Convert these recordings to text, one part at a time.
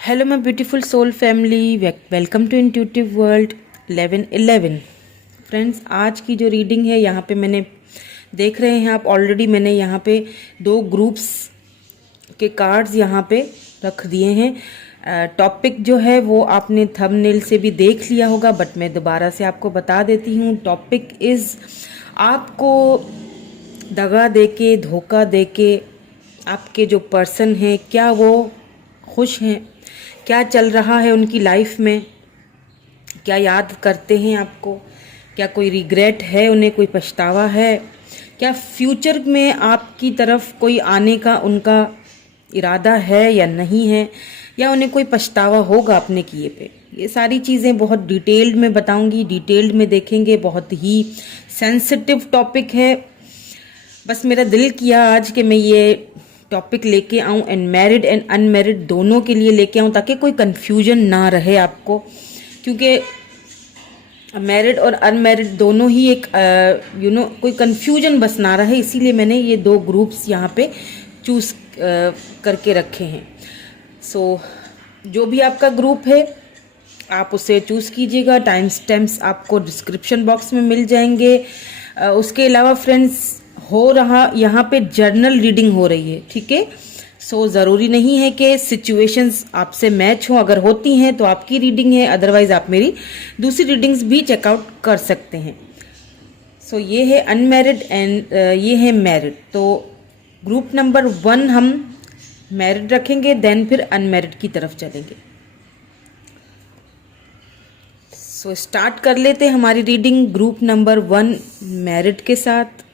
Hello my beautiful soul family, welcome to intuitive world 1111। Friends, आज की जो reading है यहाँ पे मैंने देख रहे हैं आप ऑलरेडी मैंने यहाँ पे 2 ग्रुप्स के कार्ड्स यहाँ पे रख दिए हैं। टॉपिक जो है वो आपने थंबनेल से भी देख लिया होगा, बट मैं दोबारा से आपको बता देती हूँ। टॉपिक इज़ आपको दगा देके, धोखा देके आपके जो पर्सन हैं, क्या वो खुश हैं, क्या चल रहा है उनकी लाइफ में, क्या याद करते हैं आपको, क्या कोई रिग्रेट है उन्हें, कोई पछतावा है, क्या फ्यूचर में आपकी तरफ कोई आने का उनका इरादा है या नहीं है, या उन्हें कोई पछतावा होगा अपने किए पे। ये सारी चीज़ें बहुत डिटेल्ड में बताऊंगी, डिटेल्ड में देखेंगे। बहुत ही सेंसिटिव टॉपिक है। बस मेरा दिल किया आज कि मैं ये टॉपिक लेके आऊँ, एंड मैरिड एंड अनमैरिड दोनों के लिए लेके आऊँ, ताकि कोई कन्फ्यूजन ना रहे आपको, क्योंकि मैरिड और अनमैरिड दोनों ही एक कोई कन्फ्यूजन बस ना रहे, इसीलिए मैंने ये 2 ग्रुप्स यहाँ पे चूज़ करके रखे हैं। सो जो भी आपका ग्रुप है आप उसे चूज़ कीजिएगा। टाइम स्टैम्प्स आपको डिस्क्रिप्शन बॉक्स में मिल जाएंगे। उसके अलावा फ्रेंड्स, हो रहा यहाँ पे जर्नल रीडिंग हो रही है, ठीक है। सो ज़रूरी नहीं है कि सिचुएशंस आपसे मैच हो, अगर होती हैं तो आपकी रीडिंग है, अदरवाइज आप मेरी दूसरी रीडिंग्स भी चेकआउट कर सकते हैं। सो ये है अनमैरिड एंड ये है मैरिड। तो ग्रुप नंबर 1 हम मैरिड रखेंगे, देन फिर अनमैरिड की तरफ चलेंगे। सो स्टार्ट कर लेते हैं हमारी रीडिंग ग्रुप नंबर 1 मैरिड के साथ।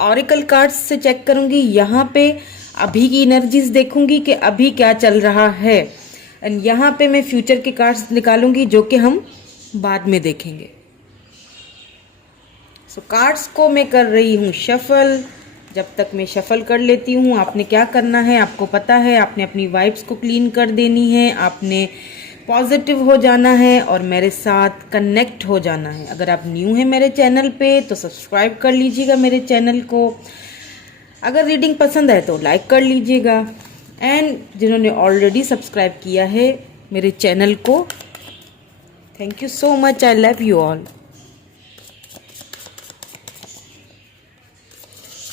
ऑरिकल कार्ड्स से चेक करूंगी, यहाँ पे अभी की एनर्जीज देखूंगी कि अभी क्या चल रहा है, एंड यहाँ पे मैं फ्यूचर के कार्ड्स निकालूंगी जो कि हम बाद में देखेंगे। सो कार्ड्स को मैं कर रही हूँ शफल। जब तक मैं शफल कर लेती हूँ, आपने क्या करना है आपको पता है। आपने अपनी वाइब्स को क्लीन कर देनी है, आपने पॉजिटिव हो जाना है और मेरे साथ कनेक्ट हो जाना है। अगर आप न्यू हैं मेरे चैनल पे तो सब्सक्राइब कर लीजिएगा मेरे चैनल को। अगर रीडिंग पसंद है तो लाइक कर लीजिएगा, एंड जिन्होंने ऑलरेडी सब्सक्राइब किया है मेरे चैनल को, thank you so much. I love you all.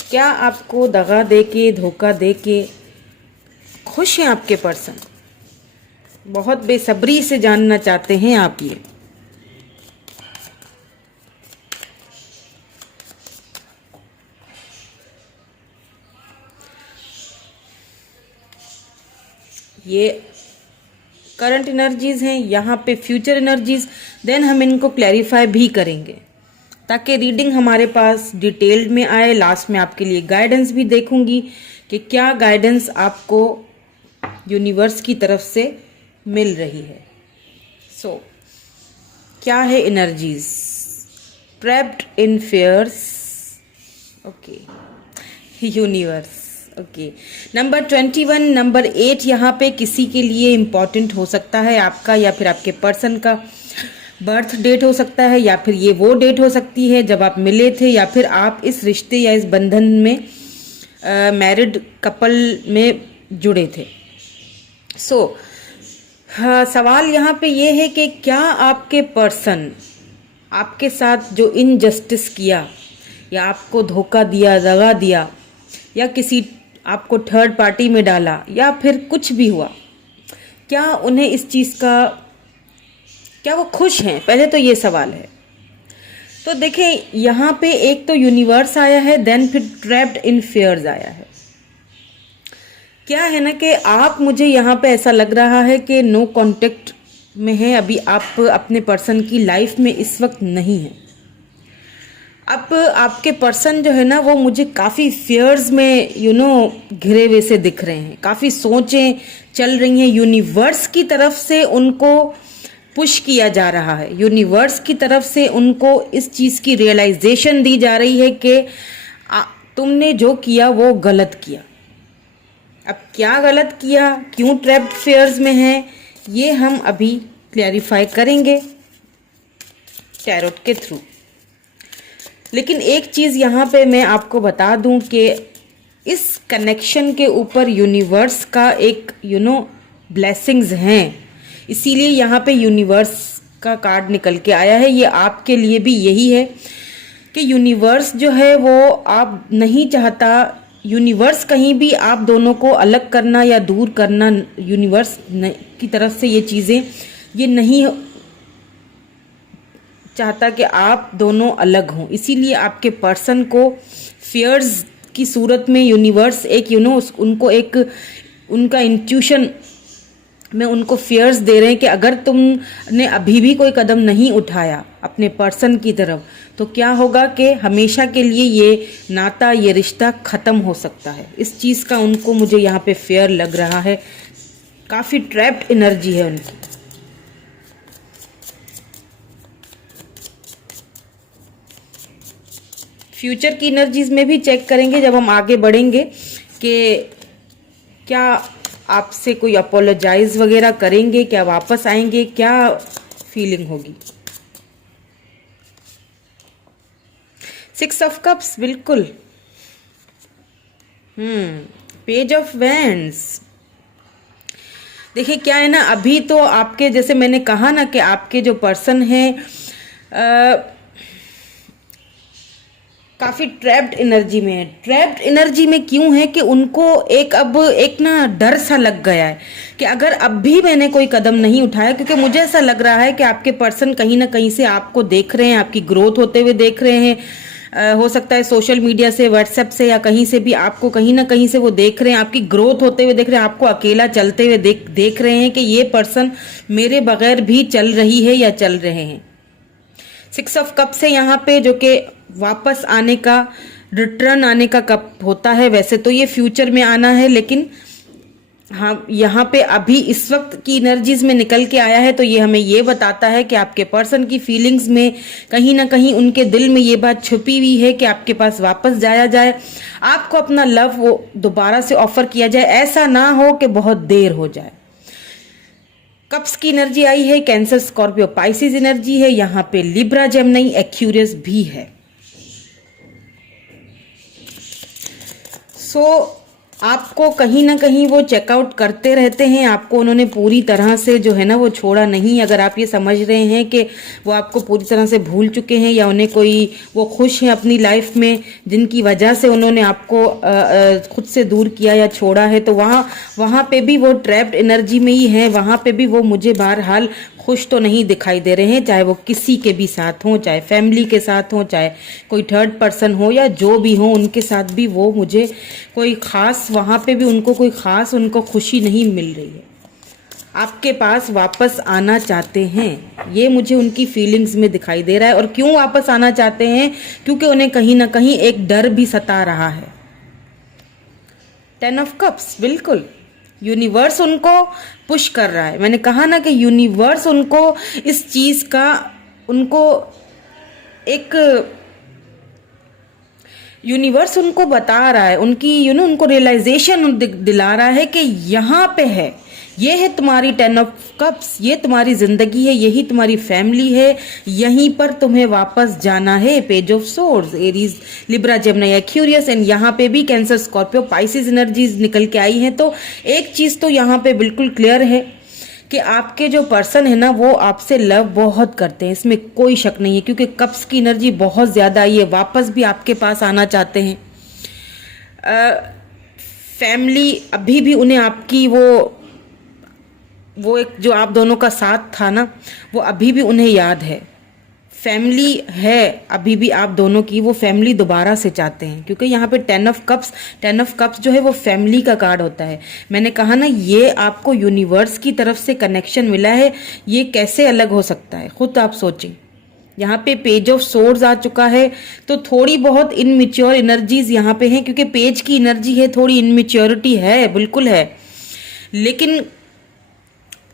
क्या आपको दगा देके, धोखा देके खुश हैं आपके पर्सन? बहुत बेसब्री से जानना चाहते हैं आप ये करंट एनर्जीज हैं, यहाँ पे फ्यूचर एनर्जीज, देन हम इनको क्लैरिफाई भी करेंगे ताकि रीडिंग हमारे पास डिटेल्ड में आए। लास्ट में आपके लिए गाइडेंस भी देखूंगी कि क्या गाइडेंस आपको यूनिवर्स की तरफ से मिल रही है। सो क्या है energies? Trapped in fears, okay, universe, okay. Number 21, number 8 यहाँ पे किसी के लिए इम्पॉर्टेंट हो सकता है, आपका या फिर आपके पर्सन का बर्थ डेट हो सकता है, या फिर ये वो डेट हो सकती है जब आप मिले थे, या फिर आप इस रिश्ते या इस बंधन में मैरिड कपल में जुड़े थे। सो हाँ, सवाल यहाँ पे ये है कि क्या आपके पर्सन आपके साथ जो इनजस्टिस किया, या आपको धोखा दिया, दगा दिया, या किसी आपको थर्ड पार्टी में डाला, या फिर कुछ भी हुआ, क्या उन्हें इस चीज़ का, क्या वो खुश हैं? पहले तो ये सवाल है। तो देखें, यहाँ पे एक तो यूनिवर्स आया है, देन फिर ट्रैप्ड इन फेयर्स आया है। क्या है ना कि आप, मुझे यहाँ पे ऐसा लग रहा है कि नो कांटेक्ट में है अभी आप अपने पर्सन की लाइफ में इस वक्त नहीं है। अब आपके पर्सन जो है ना वो मुझे काफ़ी फियर्स में घिरे हुए से दिख रहे हैं, काफ़ी सोचें चल रही हैं। यूनिवर्स की तरफ से उनको पुश किया जा रहा है, यूनिवर्स की तरफ से उनको इस चीज़ की रियलाइजेशन दी जा रही है कि तुमने जो किया वो गलत किया। अब क्या गलत किया, क्यों ट्रैप्ड फेयर्स में है, ये हम अभी क्लैरिफाई करेंगे टैरोट के थ्रू। लेकिन एक चीज़ यहाँ पे मैं आपको बता दूं कि इस कनेक्शन के ऊपर यूनिवर्स का एक ब्लेसिंग्स हैं, इसीलिए यहाँ पे यूनिवर्स का कार्ड निकल के आया है। ये आपके लिए भी यही है कि यूनिवर्स जो है वो आप नहीं चाहता, यूनिवर्स कहीं भी आप दोनों को अलग करना या दूर करना, यूनिवर्स की तरफ से ये चीज़ें ये नहीं चाहता कि आप दोनों अलग हों। इसीलिए आपके पर्सन को फियर्स की सूरत में यूनिवर्स एक उनको एक उनका इंट्यूशन में उनको फियर्स दे रहे हैं कि अगर तुमने अभी भी कोई कदम नहीं उठाया अपने पर्सन की तरफ तो क्या होगा कि हमेशा के लिए ये नाता, ये रिश्ता ख़त्म हो सकता है। इस चीज़ का उनको मुझे यहाँ पे फेयर लग रहा है। काफ़ी ट्रैप्ड एनर्जी है उनकी। फ्यूचर की एनर्जीज में भी चेक करेंगे जब हम आगे बढ़ेंगे कि क्या आपसे कोई अपोलोजाइज वगैरह करेंगे, क्या वापस आएंगे, क्या फीलिंग होगी। 6 ऑफ कप्स, बिल्कुल। Page of wands. देखिए क्या है ना, अभी तो आपके जैसे मैंने कहा ना कि आपके जो पर्सन है काफी ट्रैप्ड एनर्जी में है। ट्रैप्ड एनर्जी में क्यों है कि उनको अब एक ना डर सा लग गया है कि अगर अब भी मैंने कोई कदम नहीं उठाया, क्योंकि मुझे ऐसा लग रहा है कि आपके पर्सन कहीं ना कहीं से आपको देख रहे हैं, आपकी ग्रोथ होते हुए देख रहे हैं। हो सकता है सोशल मीडिया से, व्हाट्सएप से या कहीं से भी आपको कहीं ना कहीं से वो देख रहे हैं, आपकी ग्रोथ होते हुए देख रहे हैं, आपको अकेला चलते हुए देख रहे हैं कि ये पर्सन मेरे बगैर भी चल रही है या चल रहे हैं। 6 ऑफ कप से यहाँ पे जो कि वापस आने का, रिटर्न आने का कप होता है। वैसे तो ये फ्यूचर में आना है, लेकिन हाँ यहाँ पे अभी इस वक्त की एनर्जीज में निकल के आया है, तो ये हमें ये बताता है कि आपके पर्सन की फीलिंग्स में कहीं ना कहीं उनके दिल में ये बात छुपी हुई है कि आपके पास वापस जाया जाए, आपको अपना लव वो दोबारा से ऑफर किया जाए। ऐसा ना हो कि बहुत देर हो जाए। कप्स की एनर्जी आई है, कैंसर, स्कॉर्पियो, पाइसिस एनर्जी है। यहाँ पे लिब्रा, जेमिनी, एक्यूरियस भी है। आपको कहीं ना कहीं वो चेकआउट करते रहते हैं, आपको उन्होंने पूरी तरह से जो है ना वो छोड़ा नहीं। अगर आप ये समझ रहे हैं कि वो आपको पूरी तरह से भूल चुके हैं या उन्हें वो खुश हैं अपनी लाइफ में जिनकी वजह से उन्होंने आपको खुद से दूर किया या छोड़ा है, तो वहाँ पे भी वो ट्रैप्ड एनर्जी में ही है। वहाँ पे भी वो मुझे बहरहाल खुश तो नहीं दिखाई दे रहे हैं, चाहे वो किसी के भी साथ हों, चाहे फैमिली के साथ हों, चाहे कोई थर्ड पर्सन हो या जो भी हो, उनके साथ भी वो मुझे कोई ख़ास, वहाँ पे भी उनको कोई ख़ास उनको खुशी नहीं मिल रही है। आपके पास वापस आना चाहते हैं, ये मुझे उनकी फीलिंग्स में दिखाई दे रहा है। और क्यों वापस आना चाहते हैं? क्योंकि उन्हें कहीं ना कहीं एक डर भी सता रहा है। 10 ऑफ कप्स, बिल्कुल। यूनिवर्स उनको पुश कर रहा है। मैंने कहा ना कि यूनिवर्स उनको इस चीज का, उनको एक यूनिवर्स उनको बता रहा है, उनकी उनको रियलाइजेशन दिला रहा है कि यहाँ पे है, ये है तुम्हारी 10 ऑफ कप्स, ये तुम्हारी जिंदगी है, यही तुम्हारी फैमिली है, यहीं पर तुम्हें वापस जाना है। Page of swords, Aries, Libra, Gemini, Aquarius, and यहाँ पे भी कैंसर, स्कॉर्पियो, पाइसिस एनर्जीज निकल के आई हैं। तो एक चीज तो यहाँ पे बिल्कुल क्लियर है कि आपके जो पर्सन है ना वो आपसे लव बहुत करते हैं, इसमें कोई शक नहीं है, क्योंकि कप्स की एनर्जी बहुत ज्यादा आई है। वापस भी आपके पास आना चाहते हैं। फैमिली अभी भी उन्हें आपकी वो एक जो आप दोनों का साथ था ना, वो अभी भी उन्हें याद है। फैमिली है अभी भी आप दोनों की, वो फैमिली दोबारा से चाहते हैं, क्योंकि यहाँ पे 10 ऑफ कप्स जो है वो फैमिली का कार्ड होता है। मैंने कहा ना, ये आपको यूनिवर्स की तरफ से कनेक्शन मिला है। ये कैसे अलग हो सकता है, खुद आप सोचें। यहाँ पे पेज ऑफ सोर्ड्स आ चुका है, तो थोड़ी बहुत इनमेच्योर एनर्जीज यहाँ पे हैं, क्योंकि पेज की एनर्जी है, थोड़ी इनमेच्योरिटी है, बिल्कुल है। लेकिन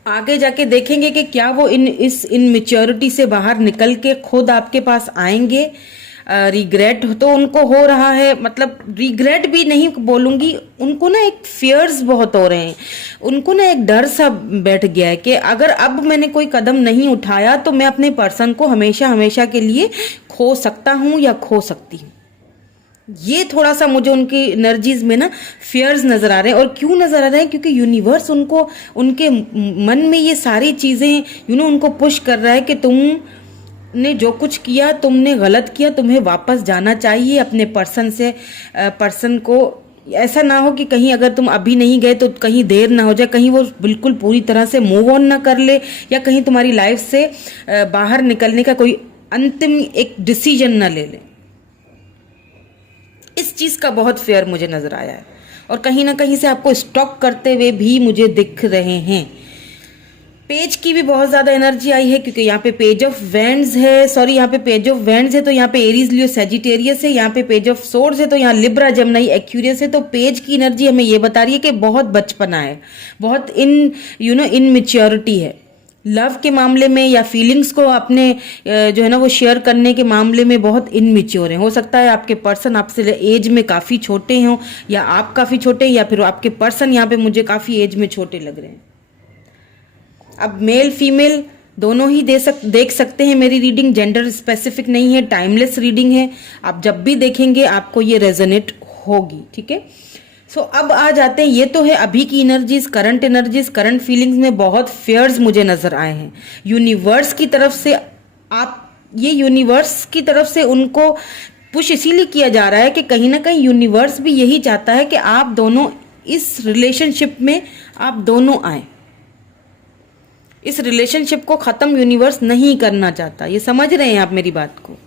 आगे जाके देखेंगे कि क्या वो इस इनमेच्योरिटी से बाहर निकल के खुद आपके पास आएंगे। रिग्रेट तो उनको हो रहा है, मतलब रिग्रेट भी नहीं बोलूंगी, उनको ना एक फियर्स बहुत हो रहे हैं, उनको ना एक डर सा बैठ गया है कि अगर अब मैंने कोई कदम नहीं उठाया तो मैं अपने पर्सन को हमेशा हमेशा के लिए खो सकता हूँ या खो सकती हूँ। ये थोड़ा सा मुझे उनकी एनर्जीज में ना फियर्स नजर आ रहे हैं। और क्यों नजर आ रहे हैं? क्योंकि यूनिवर्स उनको, उनके मन में ये सारी चीजें उनको पुश कर रहा है कि तुमने जो कुछ किया, तुमने गलत किया, तुम्हें वापस जाना चाहिए अपने पर्सन को। ऐसा ना हो कि कहीं अगर तुम अभी नहीं गए तो कहीं देर ना हो जाए, कहीं वो बिल्कुल पूरी तरह से मूव ऑन ना कर ले, या कहीं तुम्हारी लाइफ से बाहर निकलने का कोई अंतिम एक डिसीजन ना ले ले। इस चीज का बहुत फेयर मुझे नजर आया है। और कहीं ना कहीं से आपको स्टॉक करते हुए भी मुझे दिख रहे हैं। पेज की भी बहुत ज्यादा एनर्जी आई है, क्योंकि यहाँ पे पेज ऑफ वेंड्स है, यहाँ पे पेज ऑफ वेंड्स है तो यहाँ पे एरीज लियो सेजिटेरियस है, यहाँ पे पेज ऑफ सोर्ड्स है तो यहाँ लिब्रा जेमिनी एक्यूरियस है। तो पेज की एनर्जी हमें ये बता रही है कि बहुत बचपना है, बहुत इनमेच्योरिटी है लव के मामले में, या फीलिंग्स को अपने जो है ना वो शेयर करने के मामले में बहुत इनमेच्योर है। हो सकता है आपके पर्सन आपसे एज में काफी छोटे हों, या आप काफी छोटे, या फिर आपके पर्सन यहाँ पे मुझे काफी एज में छोटे लग रहे हैं। अब मेल फीमेल दोनों ही देख सकते हैं मेरी रीडिंग, जेंडर स्पेसिफिक नहीं है, टाइमलेस रीडिंग है। आप जब भी देखेंगे आपको ये रेजोनेट होगी, ठीक है। सो अब आ जाते हैं, ये तो है अभी की एनर्जीज, करंट फीलिंग्स में बहुत फेयर्स मुझे नजर आए हैं यूनिवर्स की तरफ से। ये यूनिवर्स की तरफ से उनको पुश इसीलिए किया जा रहा है कि कहीं ना कहीं यूनिवर्स भी यही चाहता है कि आप दोनों इस रिलेशनशिप में आप दोनों आए। इस रिलेशनशिप को खत्म यूनिवर्स नहीं करना चाहता। ये समझ रहे हैं आप मेरी बात को?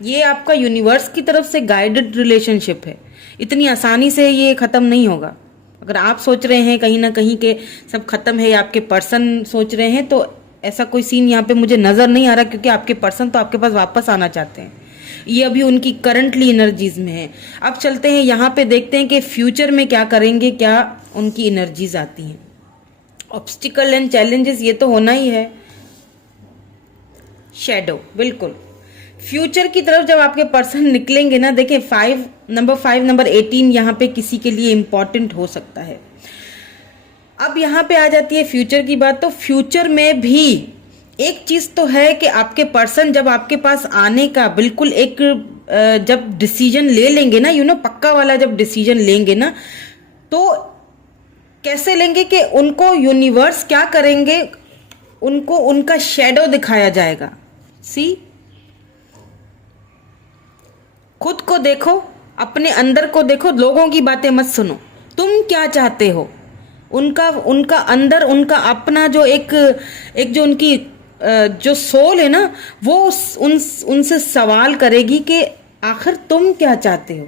ये आपका यूनिवर्स की तरफ से गाइडेड रिलेशनशिप है। इतनी आसानी से ये खत्म नहीं होगा। अगर आप सोच रहे हैं कहीं ना कहीं के सब खत्म है, या आपके पर्सन सोच रहे हैं, तो ऐसा कोई सीन यहाँ पे मुझे नजर नहीं आ रहा, क्योंकि आपके पर्सन तो आपके पास वापस आना चाहते हैं। ये अभी उनकी करंटली एनर्जीज में है। अब चलते हैं यहाँ पे, देखते हैं कि फ्यूचर में क्या करेंगे, क्या उनकी एनर्जीज आती हैं। ऑब्स्टिकल एंड चैलेंजेस, ये तो होना ही है। शैडो, बिल्कुल फ्यूचर की तरफ जब आपके पर्सन निकलेंगे ना, देखिए नंबर 18 यहाँ पे किसी के लिए इंपॉर्टेंट हो सकता है। अब यहाँ पे आ जाती है फ्यूचर की बात। तो फ्यूचर में भी एक चीज तो है कि आपके पर्सन जब आपके पास आने का बिल्कुल एक जब डिसीजन ले लेंगे ना, पक्का वाला जब डिसीजन लेंगे ना, तो कैसे लेंगे कि उनको यूनिवर्स क्या करेंगे, उनको उनका शैडो दिखाया जाएगा। खुद को देखो, अपने अंदर को देखो, लोगों की बातें मत सुनो। तुम क्या चाहते हो? उनका अंदर, उनका अपना जो एक जो उनकी जो सोल है ना, वो उनसे सवाल करेगी कि आखिर तुम क्या चाहते हो।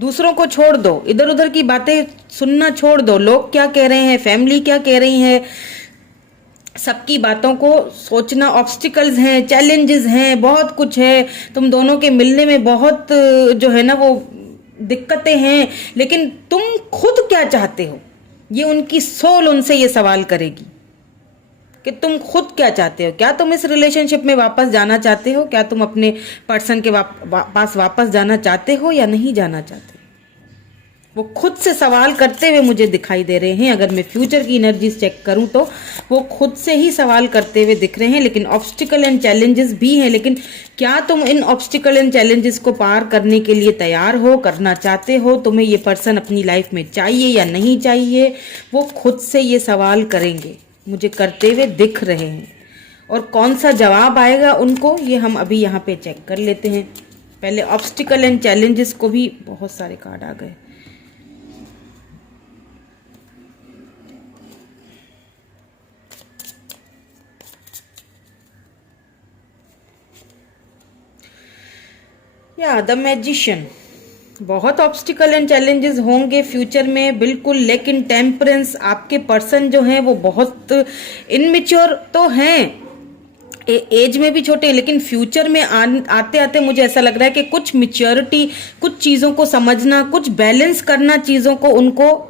दूसरों को छोड़ दो, इधर उधर की बातें सुनना छोड़ दो। लोग क्या कह रहे हैं, फैमिली क्या कह रही है, सबकी बातों को सोचना। ऑब्स्टिकल्स हैं, चैलेंजेस हैं, बहुत कुछ है। तुम दोनों के मिलने में बहुत जो है ना वो दिक्कतें हैं, लेकिन तुम खुद क्या चाहते हो, ये उनकी सोल उनसे ये सवाल करेगी कि तुम खुद क्या चाहते हो। क्या तुम इस रिलेशनशिप में वापस जाना चाहते हो? क्या तुम अपने पर्सन के पास वापस जाना चाहते हो या नहीं जाना चाहते? वो खुद से सवाल करते हुए मुझे दिखाई दे रहे हैं। अगर मैं फ्यूचर की एनर्जीज चेक करूं तो वो खुद से ही सवाल करते हुए दिख रहे हैं। लेकिन ऑब्स्टिकल एंड चैलेंजेस भी हैं, लेकिन क्या तुम इन ऑब्स्टिकल एंड चैलेंजेस को पार करने के लिए तैयार हो, करना चाहते हो? तुम्हें ये पर्सन अपनी लाइफ में चाहिए या नहीं चाहिए? वो खुद से ये सवाल करेंगे, मुझे करते हुए दिख रहे हैं। और कौन सा जवाब आएगा उनको, ये हम अभी यहाँ पे चेक कर लेते हैं। पहले ऑब्स्टिकल एंड चैलेंजेस को भी बहुत सारे कार्ड आ गए। या द मैजिशियन, बहुत ऑब्स्टिकल एंड चैलेंजेस होंगे फ्यूचर में, बिल्कुल। लेकिन टेम्परेंस, आपके पर्सन जो हैं वो बहुत इनमेच्योर तो हैं, एज में भी छोटे हैं, लेकिन फ्यूचर में आते आते मुझे ऐसा लग रहा है कि कुछ मैच्योरिटी, कुछ चीज़ों को समझना, कुछ बैलेंस करना चीज़ों को उनको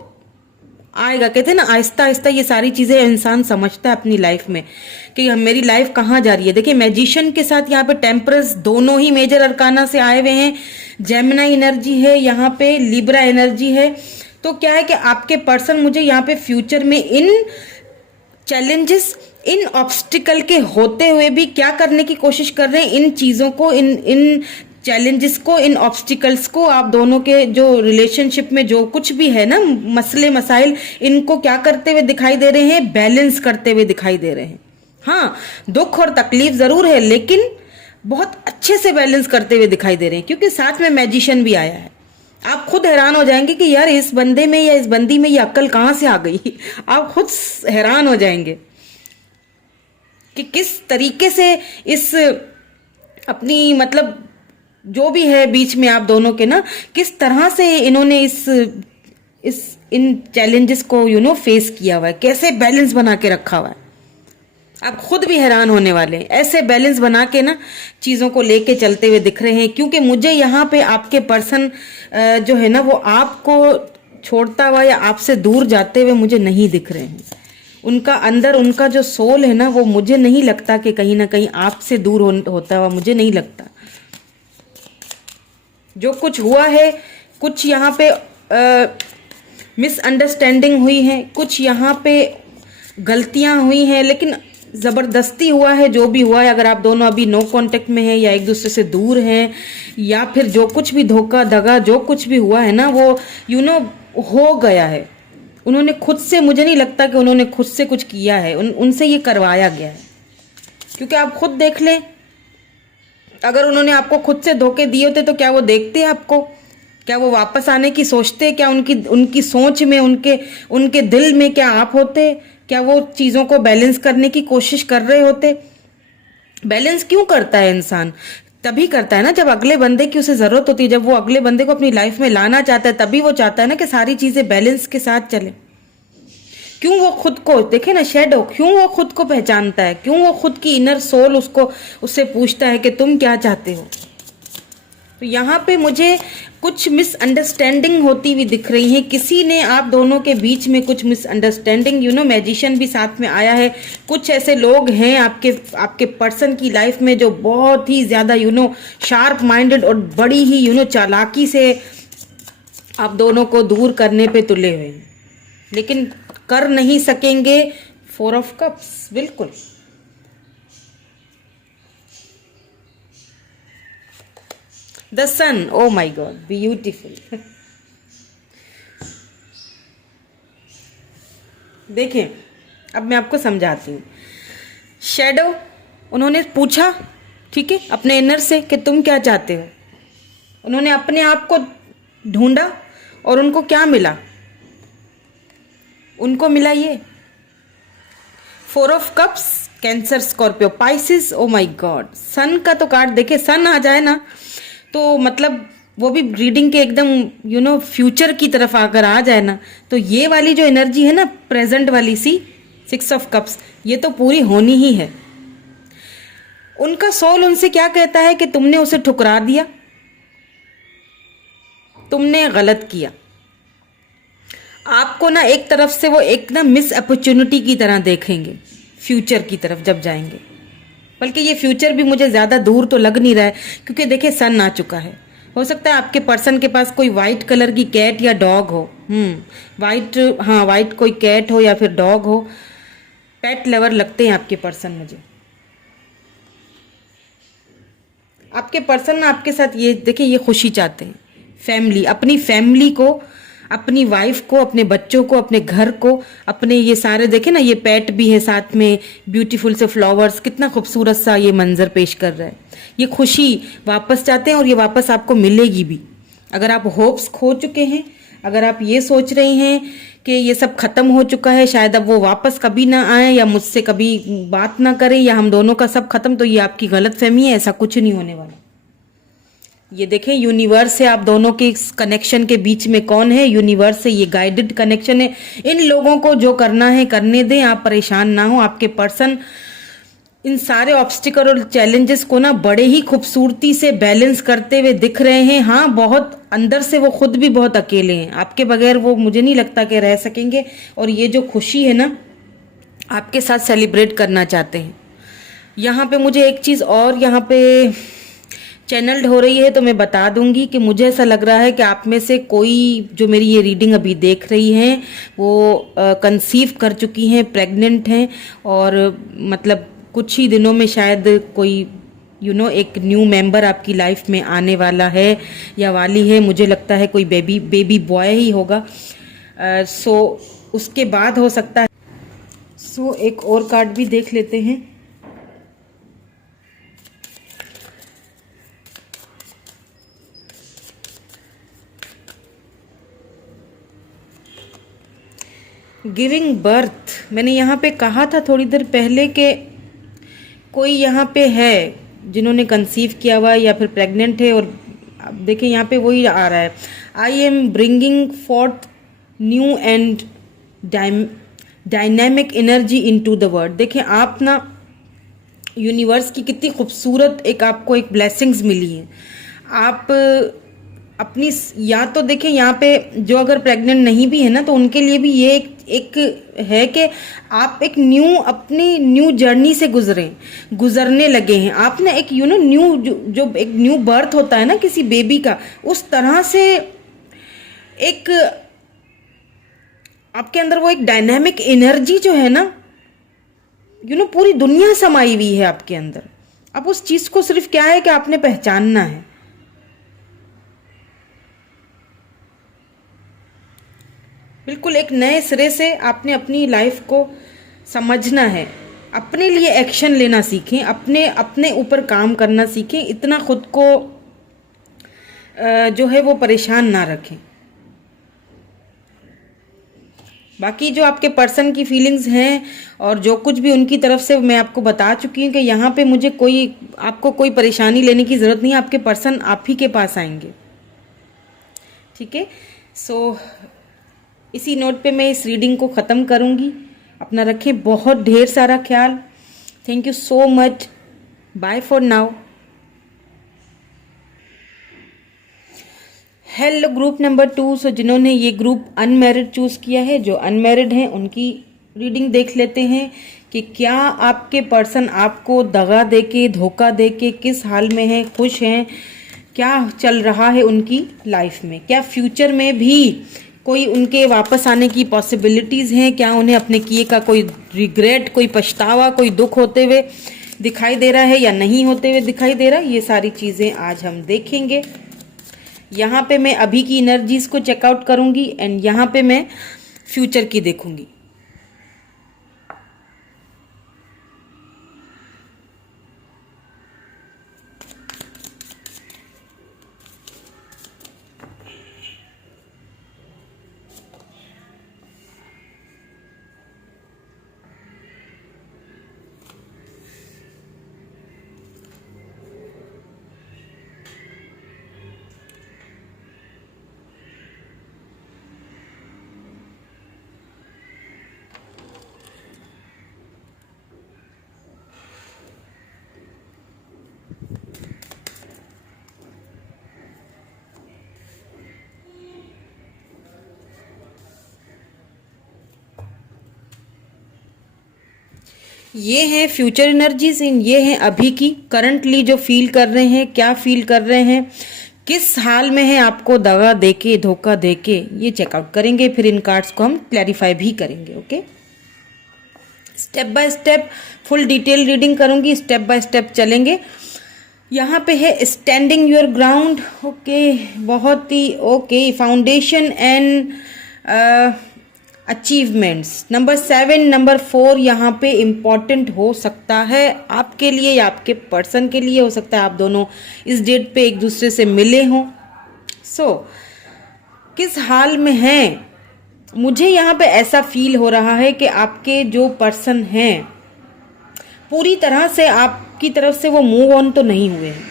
आएगा। कहते हैं ना, आहिस्ता आहिस्ता ये सारी चीजें इंसान समझता है अपनी लाइफ में कि मेरी लाइफ कहाँ जा रही है। देखिए मैजिशियन के साथ यहाँ पे टेम्परस, दोनों ही मेजर अरकाना से आए हुए हैं। जेमिनी एनर्जी है, यहाँ पे लिब्रा एनर्जी है। तो क्या है कि आपके पर्सन मुझे यहाँ पे फ्यूचर में इन चैलेंजेस इन ऑब्स्टिकल के होते हुए भी क्या करने की कोशिश कर रहे हैं, इन चीज़ों को, इन इन चैलेंजेस को, इन ऑब्स्टिकल्स को, आप दोनों के जो रिलेशनशिप में जो कुछ भी है ना मसले मसाइल, इनको क्या करते हुए दिखाई दे रहे हैं, बैलेंस करते हुए दिखाई दे रहे हैं। हाँ, दुख और तकलीफ जरूर है, लेकिन बहुत अच्छे से बैलेंस करते हुए दिखाई दे रहे हैं, क्योंकि साथ में मैजिशियन भी आया है। आप खुद हैरान हो जाएंगे कि यार इस बंदे में या इस बंदी में ये अक्ल कहाँ से आ गई। आप खुद हैरान हो जाएंगे कि किस तरीके से इस अपनी मतलब जो भी है बीच में आप दोनों के ना, किस तरह से इन्होंने इस इन चैलेंजेस को फेस किया हुआ है, कैसे बैलेंस बना के रखा हुआ है। आप खुद भी हैरान होने वाले हैं, ऐसे बैलेंस बना के ना चीज़ों को लेके चलते हुए दिख रहे हैं। क्योंकि मुझे यहाँ पे आपके पर्सन जो है ना वो आपको छोड़ता हुआ या आपसे दूर जाते हुए मुझे नहीं दिख रहे हैं। उनका अंदर उनका जो सोल है ना, वो मुझे नहीं लगता कि कहीं ना कहीं आपसे दूर होता हुआ, मुझे नहीं लगता। जो कुछ हुआ है, कुछ यहाँ पे मिसअंडरस्टैंडिंग हुई है, कुछ यहाँ पे गलतियां हुई हैं, लेकिन ज़बरदस्ती हुआ है जो भी हुआ है। अगर आप दोनों अभी नो कांटेक्ट में हैं या एक दूसरे से दूर हैं, या फिर जो कुछ भी धोखा दगा जो कुछ भी हुआ है ना, वो हो गया है। उन्होंने खुद से, मुझे नहीं लगता कि उन्होंने खुद से कुछ किया है, उनसे ये करवाया गया है। क्योंकि आप खुद देख लें, अगर उन्होंने आपको खुद से धोखे दिए होते तो क्या वो देखते आपको? क्या वो वापस आने की सोचते? क्या उनकी सोच में, उनके दिल में क्या आप होते? क्या वो चीज़ों को बैलेंस करने की कोशिश कर रहे होते? बैलेंस क्यों करता है इंसान? तभी करता है ना जब अगले बंदे की उसे ज़रूरत होती है, जब वो अगले बंदे को अपनी लाइफ में लाना चाहता है, तभी वो चाहता है ना कि सारी चीज़ें बैलेंस के साथ चले। क्यों वो खुद को देखे ना, शैडो, क्यों वो खुद को पहचानता है, क्यों वो खुद की इनर सोल उससे पूछता है कि तुम क्या चाहते हो। तो यहाँ पे मुझे कुछ मिसअंडरस्टैंडिंग होती हुई दिख रही है। किसी ने आप दोनों के बीच में कुछ मिसअंडरस्टैंडिंग, मैजिशियन भी साथ में आया है। कुछ ऐसे लोग हैं आपके पर्सन की लाइफ में जो बहुत ही ज़्यादा शार्प माइंडेड और बड़ी ही चालाकी से आप दोनों को दूर करने पे तुले हुए हैं, लेकिन कर नहीं सकेंगे। 4 ऑफ कप्स, बिल्कुल। The sun, oh my God, beautiful. देखें, अब मैं आपको समझाती हूँ। शैडो, उन्होंने पूछा, ठीक है, अपने इनर से कि तुम क्या चाहते हो। उन्होंने अपने आप को ढूंढा और उनको क्या मिला? उनको मिला ये 4 of cups, Cancer, Scorpio, Pisces. Oh my god, sun का तो कार्ड देखे, सन आ जाए ना तो मतलब वो भी रीडिंग के एकदम फ्यूचर की तरफ अगर आ जाए ना, तो ये वाली जो एनर्जी है ना, प्रेजेंट वाली सी 6 ऑफ कप्स, ये तो पूरी होनी ही है। उनका सोल उनसे क्या कहता है कि तुमने उसे ठुकरा दिया, तुमने गलत किया। आपको ना एक तरफ से वो एक ना मिस अपॉर्चुनिटी की तरह देखेंगे फ्यूचर की तरफ जब जाएंगे। बल्कि ये फ्यूचर भी मुझे ज़्यादा दूर तो लग नहीं रहा है, क्योंकि देखिए सन आ चुका है। हो सकता है आपके पर्सन के पास कोई वाइट कलर की कैट या डॉग हो। वाइट, हाँ, वाइट कोई कैट हो या फिर डॉग हो। पेट लवर लगते हैं आपके पर्सन मुझे। आपके पर्सन आपके साथ ये देखिए, ये खुशी चाहते हैं, फैमिली, अपनी फैमिली को, अपनी वाइफ को, अपने बच्चों को, अपने घर को, अपने ये सारे देखे ना, ये पेट भी है साथ में, ब्यूटीफुल से फ्लावर्स, कितना खूबसूरत सा ये मंजर पेश कर रहा है। ये खुशी वापस चाहते हैं और ये वापस आपको मिलेगी भी। अगर आप होप्स खो चुके हैं, अगर आप ये सोच रही हैं कि ये सब खत्म हो चुका है, शायद अब वो वापस कभी ना आए या मुझसे कभी बात ना करें या हम दोनों का सब खत्म, तो ये आपकी गलतफहमी है। ऐसा कुछ नहीं होने वाला। ये देखें, यूनिवर्स है आप दोनों के कनेक्शन के बीच में। कौन है? यूनिवर्स है। ये गाइडेड कनेक्शन है। इन लोगों को जो करना है करने दें, आप परेशान ना हो। आपके पर्सन इन सारे ऑब्स्टिकल और चैलेंजेस को ना बड़े ही खूबसूरती से बैलेंस करते हुए दिख रहे हैं। हाँ, बहुत अंदर से वो खुद भी बहुत अकेले हैं। आपके बगैर वो मुझे नहीं लगता कि रह सकेंगे। और ये जो खुशी है ना, आपके साथ सेलिब्रेट करना चाहते हैं। यहाँ पे मुझे एक चीज़ और यहाँ पे चैनल्ड हो रही है तो मैं बता दूंगी कि मुझे ऐसा लग रहा है कि आप में से कोई जो मेरी ये रीडिंग अभी देख रही हैं वो कंसीव कर चुकी हैं, प्रेग्नेंट हैं, और मतलब कुछ ही दिनों में शायद कोई एक न्यू मेंबर आपकी लाइफ में आने वाला है या वाली है। मुझे लगता है कोई बेबी बॉय ही होगा। सो उसके बाद हो सकता है। सो एक और कार्ड भी देख लेते हैं। गिविंग बर्थ, मैंने यहाँ पे कहा था थोड़ी देर पहले कि कोई यहाँ पे है जिन्होंने कंसीव किया हुआ या फिर प्रेग्नेंट है, और अब देखिए यहाँ पे वही आ रहा है, I am bringing fourth new and dynamic energy into the world. देखिए आप ना, यूनिवर्स की कितनी खूबसूरत एक आपको एक ब्लेसिंग्स मिली है। आप अपनी, या तो देखिए यहाँ पे जो अगर प्रेग्नेंट नहीं भी है ना, तो उनके लिए भी ये एक है कि आप एक अपनी न्यू जर्नी से गुजरने लगे हैं। आप ना एक न्यू जो एक न्यू बर्थ होता है ना किसी बेबी का, उस तरह से एक आपके अंदर वो एक डायनामिक एनर्जी जो है ना, पूरी दुनिया समाई हुई है आपके अंदर। अब उस चीज को सिर्फ क्या है कि आपने पहचानना है। बिल्कुल एक नए सिरे से आपने अपनी लाइफ को समझना है, अपने लिए एक्शन लेना सीखें, अपने ऊपर काम करना सीखें, इतना खुद को जो है वो परेशान ना रखें। बाकी जो आपके पर्सन की फीलिंग्स हैं और जो कुछ भी उनकी तरफ से मैं आपको बता चुकी हूँ कि यहाँ पे मुझे आपको कोई परेशानी लेने की ज़रूरत नहीं है। आपके पर्सन आप ही के पास आएंगे। ठीक है, सो इसी नोट पे मैं इस रीडिंग को ख़त्म करूँगी। अपना रखें बहुत ढेर सारा ख्याल। Thank you so much. Bye for now. Hello group number 2। सो जिन्होंने ये ग्रुप अनमैरिड चूज़ किया है, जो अनमैरिड हैं उनकी रीडिंग देख लेते हैं कि क्या आपके पर्सन आपको दगा देके, धोखा देके किस हाल में है, खुश हैं, क्या चल रहा है उनकी लाइफ में, क्या फ्यूचर में भी कोई उनके वापस आने की पॉसिबिलिटीज़ हैं, क्या उन्हें अपने किए का कोई रिग्रेट, कोई पछतावा, कोई दुख होते हुए दिखाई दे रहा है या नहीं होते हुए दिखाई दे रहा है। ये सारी चीज़ें आज हम देखेंगे। यहाँ पे मैं अभी की एनर्जीज को चेकआउट करूंगी एंड यहाँ पे मैं फ्यूचर की देखूंगी। ये हैं फ्यूचर एनर्जीज, ये हैं अभी की करंटली जो फील कर रहे हैं, क्या फील कर रहे हैं, किस हाल में है, आपको दगा देके, धोखा देके, ये चेकआउट करेंगे। फिर इन कार्ड्स को हम क्लैरिफाई भी करेंगे। Okay, step by step full detail reading करूंगी, स्टेप बाय स्टेप चलेंगे। यहाँ पे है स्टैंडिंग योर ग्राउंड। ओके, बहुत ही okay. Foundation and achievements. Number 7, number 4 यहाँ पे इम्पॉर्टेंट हो सकता है आपके लिए या आपके पर्सन के लिए। हो सकता है आप दोनों इस डेट पे एक दूसरे से मिले हों। सो किस हाल में हैं? मुझे यहाँ पे ऐसा फील हो रहा है कि आपके जो पर्सन हैं पूरी तरह से आपकी तरफ से वो मूव ऑन तो नहीं हुए हैं।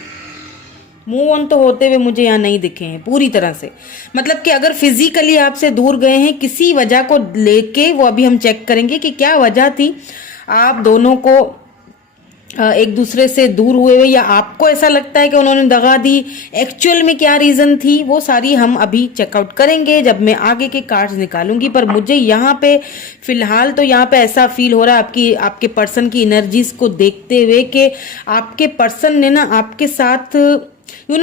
मूव ऑन तो होते हुए मुझे यहाँ नहीं दिखे हैं पूरी तरह से। मतलब कि अगर फिजिकली आपसे दूर गए हैं किसी वजह को लेके, वो अभी हम चेक करेंगे कि क्या वजह थी आप दोनों को एक दूसरे से दूर हुए हुए, या आपको ऐसा लगता है कि उन्होंने दगा दी, एक्चुअल में क्या रीज़न थी, वो सारी हम अभी चेकआउट करेंगे जब मैं आगे के कार्ड्स निकालूंगी। पर मुझे यहाँ पे फिलहाल तो यहाँ पे ऐसा फील हो रहा है आपके पर्सन की एनर्जीज को देखते हुए कि आपके पर्सन ने ना आपके साथ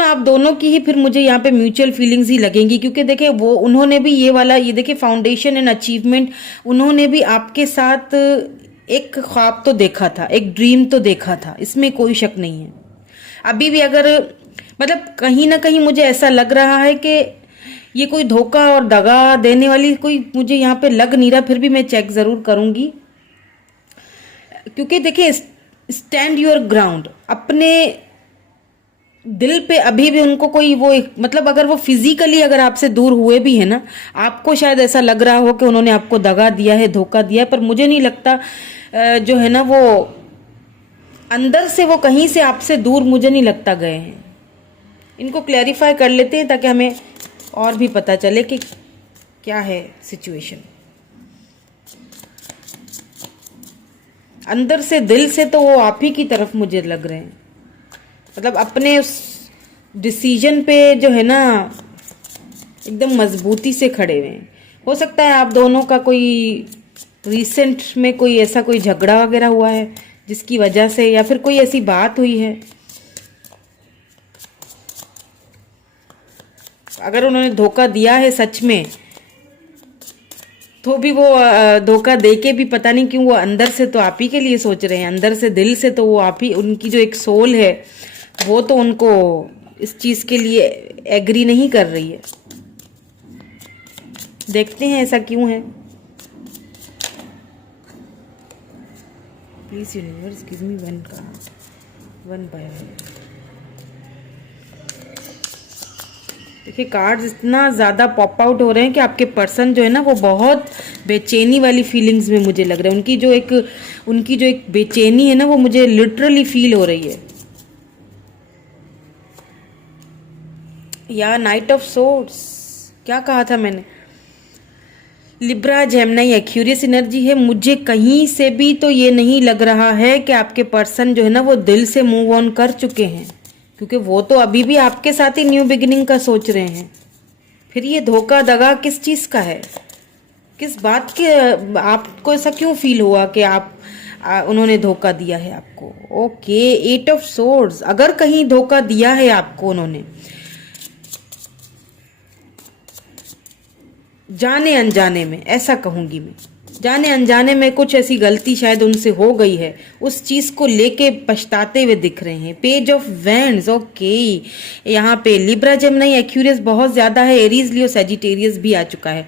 आप दोनों की ही फिर मुझे यहाँ पे म्यूचुअल फीलिंग्स ही लगेंगी, क्योंकि देखिए वो उन्होंने भी ये वाला, ये देखिए फाउंडेशन एंड अचीवमेंट, उन्होंने भी आपके साथ एक ख्वाब तो देखा था, एक ड्रीम तो देखा था, इसमें कोई शक नहीं है। अभी भी अगर मतलब कहीं ना कहीं मुझे ऐसा लग रहा है कि ये कोई धोखा और दगा देने वाली कोई मुझे यहाँ पे लग नहीं रहा, फिर भी मैं चेक ज़रूर करूँगी। क्योंकि देखिए स्टैंड योर ग्राउंड, अपने दिल पे अभी भी उनको कोई वो मतलब अगर वो फिजिकली अगर आपसे दूर हुए भी है ना, आपको शायद ऐसा लग रहा हो कि उन्होंने आपको दगा दिया है, धोखा दिया है, पर मुझे नहीं लगता जो है ना वो अंदर से वो कहीं से आपसे दूर मुझे नहीं लगता गए हैं। इनको क्लैरिफाई कर लेते हैं ताकि हमें और भी पता चले कि क्या है सिचुएशन। अंदर से दिल से तो वो आप ही की तरफ मुझे लग रहे हैं, मतलब अपने उस डिसीजन पे जो है ना एकदम मजबूती से खड़े हुए हैं। हो सकता है आप दोनों का कोई रिसेंट में कोई ऐसा कोई झगड़ा वगैरह हुआ है जिसकी वजह से, या फिर कोई ऐसी बात हुई है। अगर उन्होंने धोखा दिया है सच में, तो भी वो धोखा दे के भी पता नहीं क्यों वो अंदर से तो आप ही के लिए सोच रहे हैं, अंदर से दिल से तो वो आप ही, उनकी जो एक सोल है वो तो उनको इस चीज के लिए एग्री नहीं कर रही है। देखते हैं ऐसा क्यों है। Please universe give me one card, one by one. देखिए कार्ड्स इतना ज़्यादा पॉप आउट हो रहे हैं कि आपके पर्सन जो है ना वो बहुत बेचैनी वाली फीलिंग्स में मुझे लग रहा है। उनकी जो एक बेचैनी है ना वो मुझे लिटरली फील हो रही है। या नाइट ऑफ सोर्ड्स, क्या कहा था मैंने, लिब्रा जेमिनी एक्यूरियस एनर्जी है। मुझे कहीं से भी तो ये नहीं लग रहा है कि आपके पर्सन जो है ना वो दिल से मूव ऑन कर चुके हैं, क्योंकि वो तो अभी भी आपके साथ ही न्यू बिगिनिंग का सोच रहे हैं। फिर ये धोखा दगा किस चीज का है, किस बात के, आपको ऐसा क्यों फील हुआ कि उन्होंने धोखा दिया है आपको। ओके, 8 ऑफ सोर्ड्स, अगर कहीं धोखा दिया है आपको उन्होंने, जाने अनजाने में, ऐसा कहूंगी मैं, जाने अनजाने में कुछ ऐसी गलती शायद उनसे हो गई है, उस चीज को लेके पछताते हुए दिख रहे हैं। पेज ऑफ वैंड्स, ओके, यहाँ पे लिब्रा जेमिनी एक्यूरियस बहुत ज्यादा है, एरीज लियो सैजिटेरियस भी आ चुका है।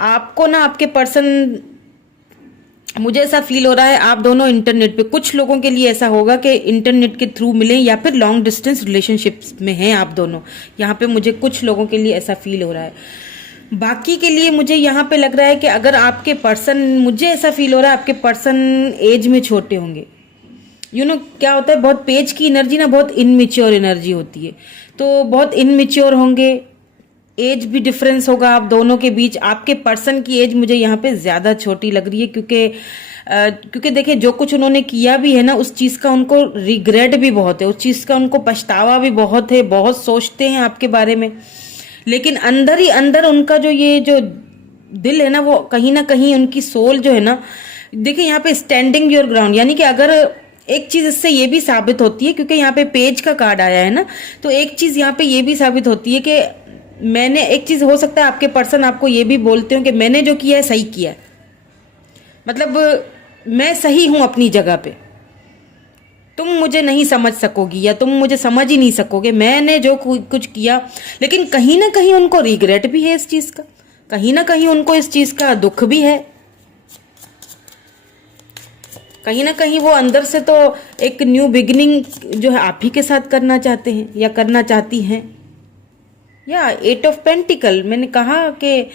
आपको ना आपके पर्सन, मुझे ऐसा फील हो रहा है आप दोनों इंटरनेट पे, कुछ लोगों के लिए ऐसा होगा कि इंटरनेट के थ्रू मिले या फिर लॉन्ग डिस्टेंस रिलेशनशिप्स में हैं आप दोनों। यहाँ पे मुझे कुछ लोगों के लिए ऐसा फील हो रहा है। बाकी के लिए मुझे यहाँ पे लग रहा है कि अगर आपके पर्सन, मुझे ऐसा फील हो रहा है आपके पर्सन एज में छोटे होंगे। क्या होता है, बहुत पेज की एनर्जी ना बहुत इनमेच्योर एनर्जी होती है, तो बहुत इनमेच्योर होंगे, एज भी डिफरेंस होगा आप दोनों के बीच। आपके पर्सन की एज मुझे यहाँ पे ज्यादा छोटी लग रही है, क्योंकि देखिए जो कुछ उन्होंने किया भी है ना उस चीज का उनको रिग्रेट भी बहुत है, उस चीज का उनको पछतावा भी बहुत है, बहुत सोचते हैं आपके बारे में, लेकिन अंदर ही अंदर उनका जो दिल है ना वो कहीं ना कहीं उनकी सोल जो है ना, देखिए यहाँ पे स्टैंडिंग योर ग्राउंड, यानी कि अगर एक चीज इससे ये भी साबित होती है, क्योंकि यहाँ पे पेज का कार्ड आया है ना, तो एक चीज यहाँ पे ये भी साबित होती है कि एक चीज हो सकता है आपके पर्सन आपको ये भी बोलते हो कि मैंने जो किया है सही किया है, मतलब मैं सही हूं अपनी जगह पे, तुम मुझे नहीं समझ सकोगी या तुम मुझे समझ ही नहीं सकोगे, मैंने जो कुछ किया। लेकिन कहीं ना कहीं उनको रिग्रेट भी है इस चीज का, कहीं ना कहीं उनको इस चीज का दुख भी है, कहीं ना कहीं वो अंदर से तो एक न्यू बिगिनिंग जो है आप ही के साथ करना चाहते हैं या करना चाहती हैं। या 8 ऑफ पेंटिकल, मैंने कहा कि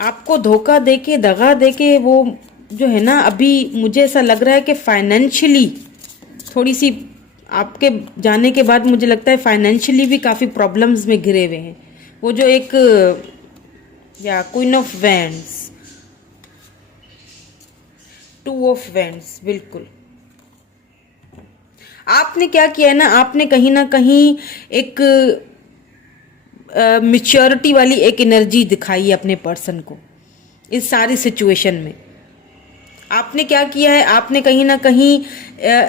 आपको धोखा देके, दगा देके वो जो है ना, अभी मुझे ऐसा लग रहा है कि फाइनेंशियली थोड़ी सी, आपके जाने के बाद मुझे लगता है फाइनेंशियली भी काफ़ी प्रॉब्लम्स में घिरे हुए हैं। वो जो एक, या queen of wands, 2 of wands, बिल्कुल आपने क्या किया है ना, आपने कहीं ना कहीं एक मैच्योरिटी वाली एक एनर्जी दिखाई है अपने पर्सन को इस सारी सिचुएशन में। आपने क्या किया है, आपने कहीं ना कहीं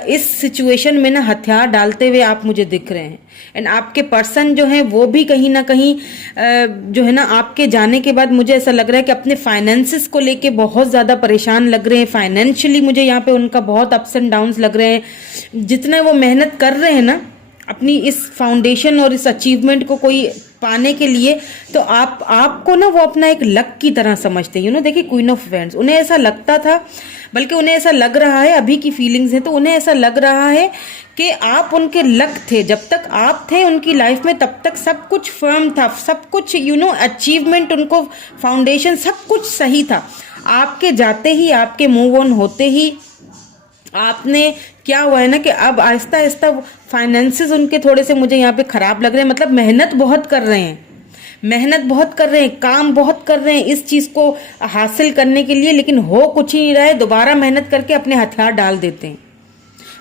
इस सिचुएशन में ना हथियार डालते हुए आप मुझे दिख रहे हैं। एंड आपके पर्सन जो है वो भी कहीं ना कहीं जो है ना आपके जाने के बाद मुझे ऐसा लग रहा है कि अपने फाइनेंसेस को लेके बहुत ज़्यादा परेशान लग रहे हैं। फाइनेंशियली मुझे यहाँ पे उनका बहुत अप्स एंड डाउन्स लग रहे हैं। जितना वो मेहनत कर रहे हैं ना अपनी इस फाउंडेशन और इस अचीवमेंट को कोई पाने के लिए, तो आपको ना वो अपना एक लक की तरह समझते हैं। देखिए क्वीन ऑफ वैंड्स, उन्हें ऐसा लगता था, बल्कि उन्हें ऐसा लग रहा है, अभी की फीलिंग्स है तो उन्हें ऐसा लग रहा है कि आप उनके लक थे। जब तक आप थे उनकी लाइफ में तब तक सब कुछ फर्म था, सब कुछ अचीवमेंट, उनको फाउंडेशन सब कुछ सही था। आपके जाते ही, आपके मूव ऑन होते ही आपने क्या हुआ है ना कि अब आहिस्ता आहिस्ता फाइनेंसेस उनके थोड़े से मुझे यहाँ पे खराब लग रहे हैं। मतलब मेहनत बहुत कर रहे हैं, काम बहुत कर रहे हैं इस चीज को हासिल करने के लिए, लेकिन हो कुछ ही नहीं रहा है। दोबारा मेहनत करके अपने हथियार डाल देते हैं,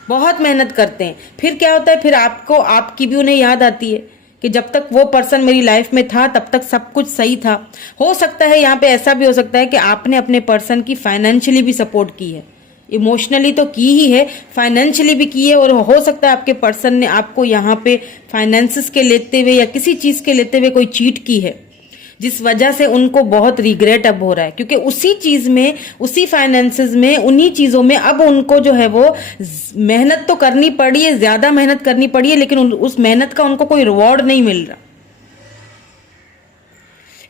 बहुत मेहनत करते हैं। फिर क्या होता है, फिर आपको आपकी भी उन्हें याद आती है कि जब तक वो पर्सन मेरी लाइफ में था तब तक सब कुछ सही था। हो सकता है यहाँ पे ऐसा भी हो सकता है कि आपने अपने पर्सन की फाइनेंशियली भी सपोर्ट की है, इमोशनली तो की ही है, फाइनेंशियली भी की है। और हो सकता है आपके पर्सन ने आपको यहाँ पे फाइनेंसेस के लेते हुए या किसी चीज के लेते हुए कोई चीट की है, जिस वजह से उनको बहुत रिग्रेट अब हो रहा है। क्योंकि उसी चीज में, उसी फाइनेंसेस में, उन्हीं चीजों में अब उनको जो है वो मेहनत तो करनी पड़ी है, ज्यादा मेहनत करनी पड़ी है, लेकिन उस मेहनत का उनको कोई रिवॉर्ड नहीं मिल रहा।